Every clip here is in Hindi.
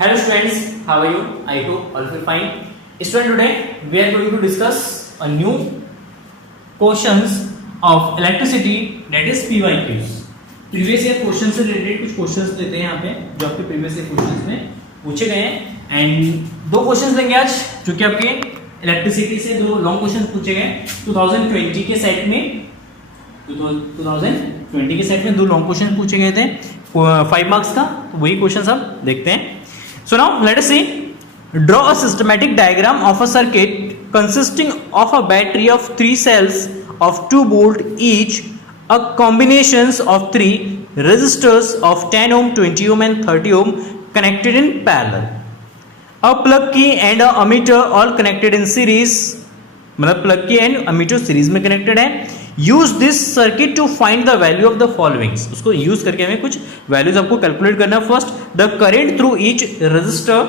Hello students, how are you? I hope all are fine. Student, today we are going to discuss a new questions of electricity, that is PYQs. Previous year question से रिलेटेड कुछ क्वेश्चंस लेते हैं यहाँ पे जो आपके प्रीवियस ईयर क्वेश्चंस में पूछे गए हैं एंड दो क्वेश्चंस लेंगे आज जो कि आपके इलेक्ट्रिसिटी से दो लॉन्ग क्वेश्चंस पूछे गए 2020 के सेट में 2020 के सेट में दो लॉन्ग क्वेश्चन पूछे गए थे 5 मार्क्स का, तो वही क्वेश्चंस हम देखते हैं. So now let us see, draw a systematic diagram of a circuit consisting of a battery of 3 cells of 2 volt each, a combinations of 3 resistors of 10 ohm, 20 ohm and 30 ohm connected in parallel. A plug key and a ammeter all connected in series, मतलब plug key and ammeter series में connected है. Use this circuit to find the value of the followings. उसको use करके हमें कुछ values आपको calculate करना है. First, the current through each resistor,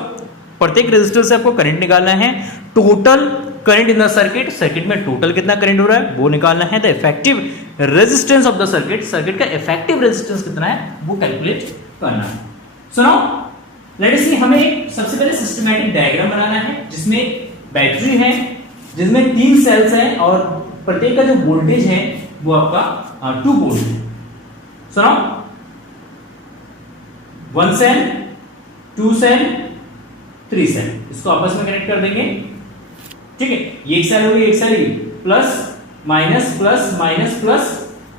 प्रत्येक रेजिस्टर से आपको करंट निकालना है. Total current in the circuit, circuit में टोटल कितना करंट हो रहा है वो निकालना है. The effective resistance of the circuit, circuit का इफेक्टिव रेजिस्टेंस कितना है वो कैलकुलेट करना है. सो नाउ लेट अस सी, हमें सबसे पहले सिस्टमैटिक डायग्राम बनाना है जिसमें बैटरी है, जिसमें 3 सेल्स हैं और प्रत्येक का जो वोल्टेज है वो आपका 2 वोल्ट है. So now 1 cell, 2 cell, 3 cell, इसको आपस में कनेक्ट कर देंगे. ठीक है, ये एक सेल होगी, एक cell plus minus plus minus plus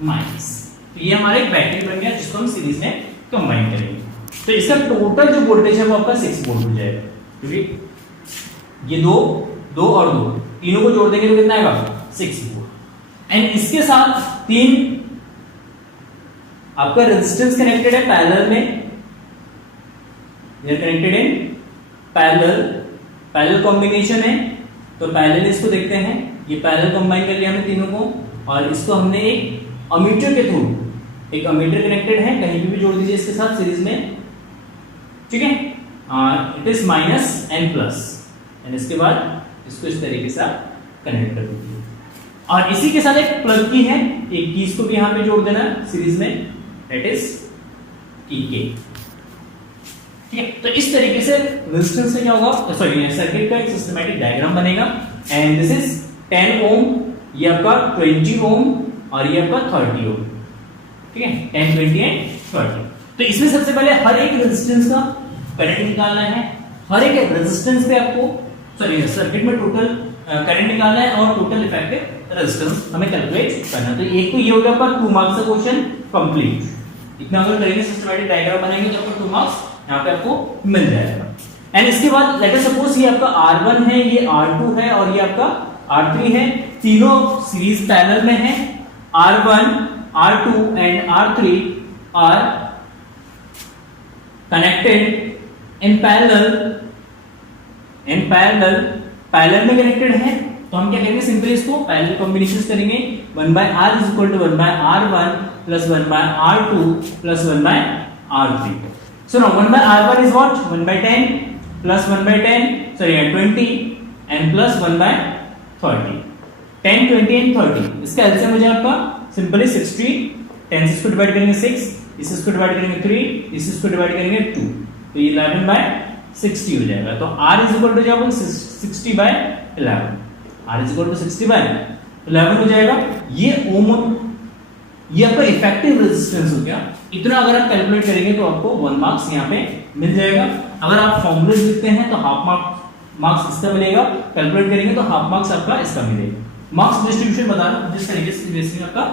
minus, तो ये हमारा एक बैटरी बन गया जिसको हम सीरीज में कंबाइन करेंगे. तो इसका टोटल जो वोल्टेज है वो आपका 6 वोल्ट हो जाएगा, क्योंकि ये दो और दो तीनों को जोड़ देंगे तो कितना आएगा 6 वोल्ट. एंड इसके साथ 3 आपका रेजिस्टेंस कनेक्टेड है पैरेलल में, ये कनेक्टेड इन पैरेलल कॉम्बिनेशन है. तो पैरेलल इसको देखते हैं, ये पैरेलल कंबाइन कर लिया हमने तीनों को, और इसको हमने एक अमीटर के थ्रू, एक अमीटर कनेक्टेड है, कहीं भी जोड़ दीजिए इसके साथ सीरीज में. ठीक है, it is minus and plus, and इसके बाद इसको इस तरीके से आप कनेक्ट कर दीजिए. और इसी के साथ एक प्लग की है, एक की इसको भी यहां पे जोड़ देना सीरीज में, दैट इज की के. ठीक है, तो इस तरीके से रेजिस्टेंस से क्या होगा, सॉरी सर्किट का एक सिस्टमैटिक डायग्राम बनेगा. एंड दिस इज 10 ओम, ये आपका 20 ओम और ये आपका 30 ओम. ठीक है, 10, 20 एंड 30. तो इसमें सबसे पहले हर एक रेजिस्टेंस का करंट निकालना है. हर एक रेजिस्टेंस पे आपको सॉरी सर्किट में टोटल करंट निकालना है और टोटल इफेक्टिव रेजिस्टेंस हमें कैलकुलेट करना है. तो एक तो ये हो गया आपका 2 मार्क्स का क्वेश्चन कंप्लीट. इतना अगर करेंगे सिस्टमैटिक डायग्राम बनाएंगे तो आपको 2 मार्क्स यहाँ पे आपको मिल जाएगा. एंड इसके बाद लेट अस सपोज ये आपका R1 है, ये R2 है और ये आपका R3 है. तीनों सीरीज पैरेलल में है. R1, R2 and R3 are connected in parallel में कनेक्टेड है. तो हम क्या करेंगे, सिंपली इसको पैरेलल कॉम्बिनेशंस करेंगे. 1/R = 1/R1 + 1/R2 + 1/R3. So now 1/R1 is what? 1/10 plus 1/10, sorry 20 and plus 1/30. 10, 20 and 30. इसका एलसीएम हो जाएगा आपका सिंपली 60. 10 से इसको डिवाइड करेंगे 6, इसको डिवाइड करेंगे 3, इसको डिवाइड करेंगे 2, तो ये 11/60 हो जाएगा. तो R = हो जाएगा 60/11. R = 60/11 हो जाएगा. ये ओम, ये आपका इफेक्टिव रेजिस्टेंस हो गया. इतना अगर आप कैलकुलेट करेंगे तो आपको 1 मार्क्स यहाँ पे मिल जाएगा. अगर आप फॉर्मूले लिखते हैं तो हाफ मार्क्स इसका मिलेगा, कैलकुलेट करेंगे तो हाफ मार्क्स आपका इसका मिलेगा. मार्क्स डिस्ट्रीब्यूशन बता रहा हूं जिस तरीके से बेसिकली आपका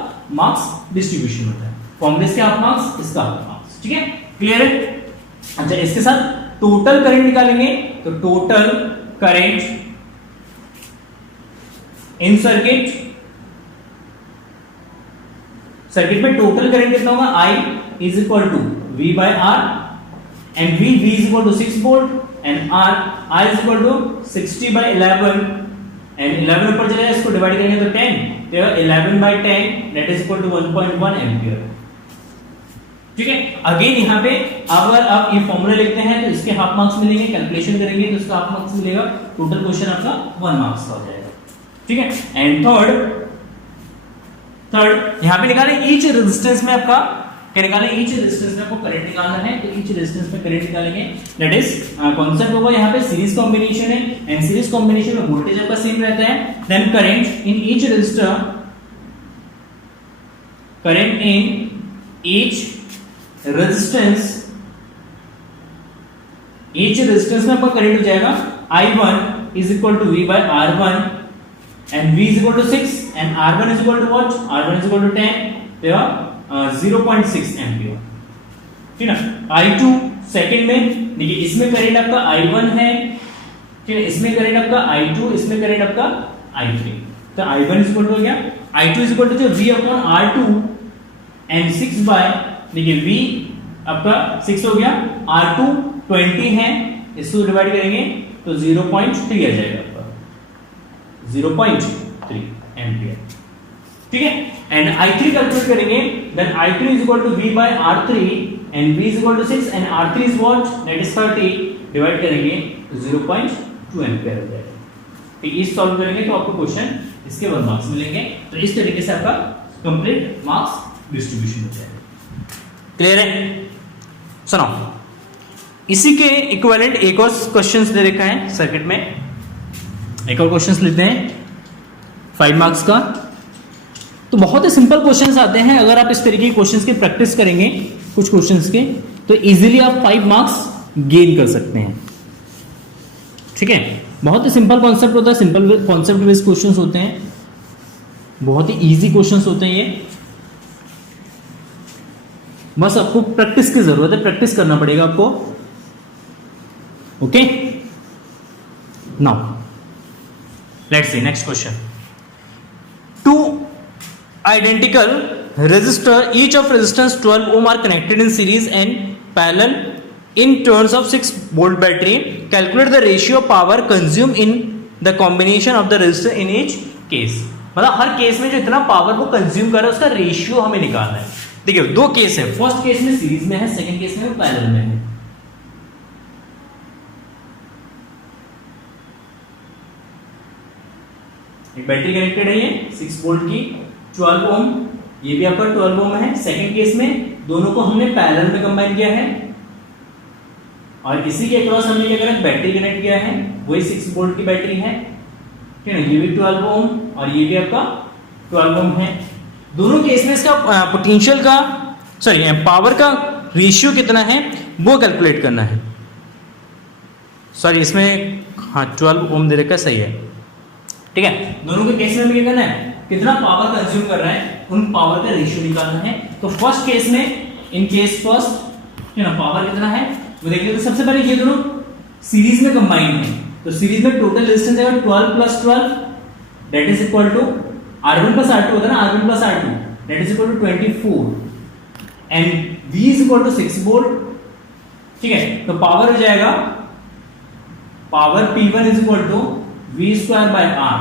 मार्क्स डिस्ट्रीब्यूशन होता है. फॉर्मूले के हाफ मार्क्स, इसका हाफ मार्क्स. ठीक है, क्लियर है. अच्छा, इसके साथ टोटल करंट निकालेंगे. तो टोटल करंट इन सर्किट में टोटल करंट कितना होगा, I = V/R, and V = 6 volt and I = 60/11, and 11 ऊपर चला जाए, इसको डिवाइड करेंगे तो 10, तो 11/10 that is equal to 1.1 ampere. ठीक है, अगेन यहाँ पे अगर आप ये फॉर्मूला लिखते हैं तो इसके हाफ मार्क्स मिलेंगे, कैलकुलेशन करेंगे तो इसका हाफ मार्क्स मिलेगा. टोटल क्वेश्चन आपका 1 मार्क्स का हो जाएगा. ठीक है, एंड थर्ड यहां पे निकालें ईच रेजिस्टेंस में आपका क्या निकालें, ईच रेजिस्टेंस में आपको करंट निकालना है, तो ईच रेजिस्टेंस में करंट निकालेंगे। दैट इज कॉन्सेप्ट होगा यहाँ पे सीरीज कॉम्बिनेशन है, एंड सीरीज कॉम्बिनेशन में वोल्टेज आपका सेम रहता है। Then current in each resistor, current in each resistance, each resistance में आपका करंट हो जाएगा I1 is equal to V by R1 and V is equal to 6 and R1 is equal to what, R1 is equal to 10, तो 0.6 एम्पियर, ठीक है ना। I2 सेकंड में देखिए, इसमें करंट आपका I1 है, ठीक है, इसमें करंट आपका I2, इसमें करंट आपका I3, तो I1 इज इक्वल टू हो गया, I2 is equal to V upon R2 and 6 by, देखिए V आपका 6 हो गया, R2 20 है, इसको डिवाइड करेंगे तो 0.3 आ जाएगा आपका, 0.3 एम्पियर, ठीक है। एंड I3 कैलकुलेट करेंगे, then I3 is equal to V by R3 and V is equal to 6 and R3 is what, that is 30, divide करेंगे तो 0.2 एम्पियर आ जाएगा। ठीक, इस सॉल्व करेंगे तो आपको क्वेश्चन इसके 1 मार्क्स मिलेंगे। तो इस तरीके से आपका कंप्लीट मार्क्स डिस्ट्रीब्यूशन हो जाएगा। क्लियर है? सुनो, इसी के इक्विवेलेंट एक और क्वेश्चंस दे रखा है सर्किट में, एक और क्वेश्चंस लेते हैं 5 मार्क्स का। तो बहुत ही सिंपल क्वेश्चंस आते हैं, अगर आप इस तरीके के क्वेश्चंस की प्रैक्टिस करेंगे कुछ क्वेश्चंस के, तो इजीली आप 5 मार्क्स गेन कर सकते हैं। ठीक है, बहुत ही सिंपल कॉन्सेप्ट होता है, सिंपल कॉन्सेप्ट बेस्ड क्वेश्चंस होते हैं, बहुत ही इजी क्वेश्चंस होते हैं ये। बस आपको प्रैक्टिस की जरूरत है, प्रैक्टिस करना पड़ेगा आपको। Okay, now let's see next question. Two identical resistor, each of resistance 12 ohm are connected in series and parallel in turns of 6 volt battery. Calculate the ratio of power consumed in the combination of the resistor in each case. मतलब हर केस में जो इतना पावर को कंज्यूम कर रहा है उसका रेशियो हमें निकालना है। देखिए, 2 केस है, फर्स्ट केस में सीरीज में है, सेकंड केस में पैरेलल में है। एक बैटरी कनेक्टेड है, ये 6 वोल्ट की 12 ओम, ये भी आपका 12 ओम है। सेकंड केस में दोनों को हमने पैरेलल में कंबाइन किया है और इसी के अक्रॉस हमने क्या करा, बैटरी कनेक्ट किया है, वही 6 वोल्ट की बैटरी है, ठीक है ना। ये भी 12 ओम और ये भी आपका 12 ओम है। दोनों केस में इसका पोटेंशियल का पावर का रेशियो कितना है वो कैलकुलेट करना है। सॉरी, इसमें हाँ 12 ओम दे रखा, सही है, ठीक है। दोनों के केस में हमें क्या करना है, कितना पावर कंज्यूम कर रहा है, उन पावर का रेशियो निकालना है। तो फर्स्ट केस में, इन केस फर्स्ट, है ना, पावर कितना है वो देखिए। तो सबसे पहले ये दोनों सीरीज में कंबाइन है, तो सीरीज में टोटल रेजिस्टेंस है 12 plus 12 that is equal to R1 plus R2 होता है ना, R1 plus R2 that is equal to 24 and V is equal to 6 volt, ठीक है। तो पावर हो जाएगा, power P1 is equal to V square by R,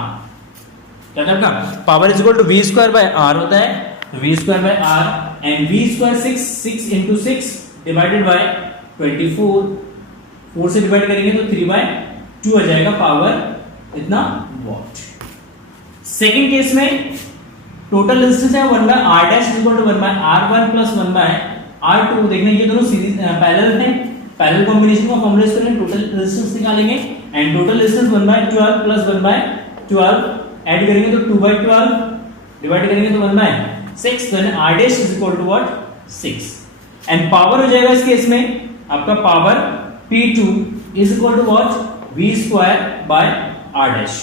क्या करना, power is equal to V square by R होता है, तो V square by R and V square 6 into 6 divided by 24, 4 से डिवाइड करेंगे तो 3/2 आ जाएगा पावर इतना वॉट। सेकंड केस में टोटल रेजिस्टेंस है 1 by R dash is equal to 1 by R1 plus 1 by R2। देखना ये दोनों सीरीज पैरेलल हैं, पैरेलल कॉम्बिनेशन का फॉर्मूला यूज करेंगे, टोटल रेजिस्टेंस निकालेंगे and total resistance 1 by 12 plus 1 by 12 add करेंगे तो 2/12 डिवाइड करेंगे तो 1/6, then R dash is equal to what 6 and power हो जाएगा इस केस में आपका power P2 is equal to what V square by R dash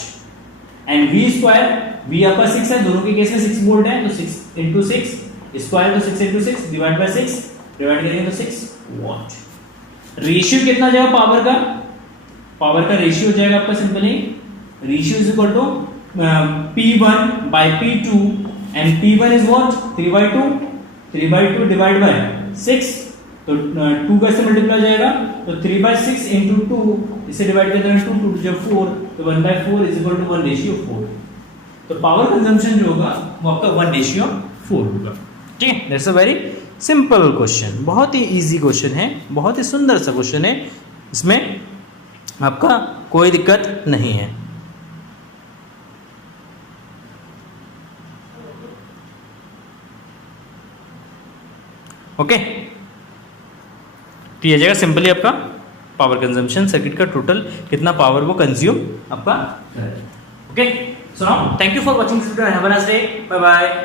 and V square, V आपका 6 है, दोनों के केस में 6 वोल्ट है, तो 6 इंटू 6 स्क्वायर तो 6 इंटू 6 डिवाइड बाय 6 डिवाइड करेंगे तो 6 वॉट। रेशियो कितना जाएगा पावर का, पावर का रेशियो हो जाएगा आपका simply ratio is equal to P1 by P2 and P1 is what 3/2 divide by 6, तो 2 का से मल्टीप्लाई जाएगा तो 3/6 इंटू 2, इसे डिवाइड कर देना 2 2 जब 4 तो 1/4 इज इक्वल टू 1/4। तो पावर कंजम्पशन जो होगा वो आपका 1/4 होगा। ठीक है, that's a very simple question, बहुत ही इजी क्वेश्चन है, बहुत ही सुंदर सा क्वेश्चन है, इसमें आपका कोई दिक्कत नहीं है। ओके, तो ये जाएगा सिंपली आपका पावर कंजम्पशन, सर्किट का टोटल कितना पावर वो कंज्यूम आपका। Okay, so now thank you for watching this video, have a nice day, bye bye.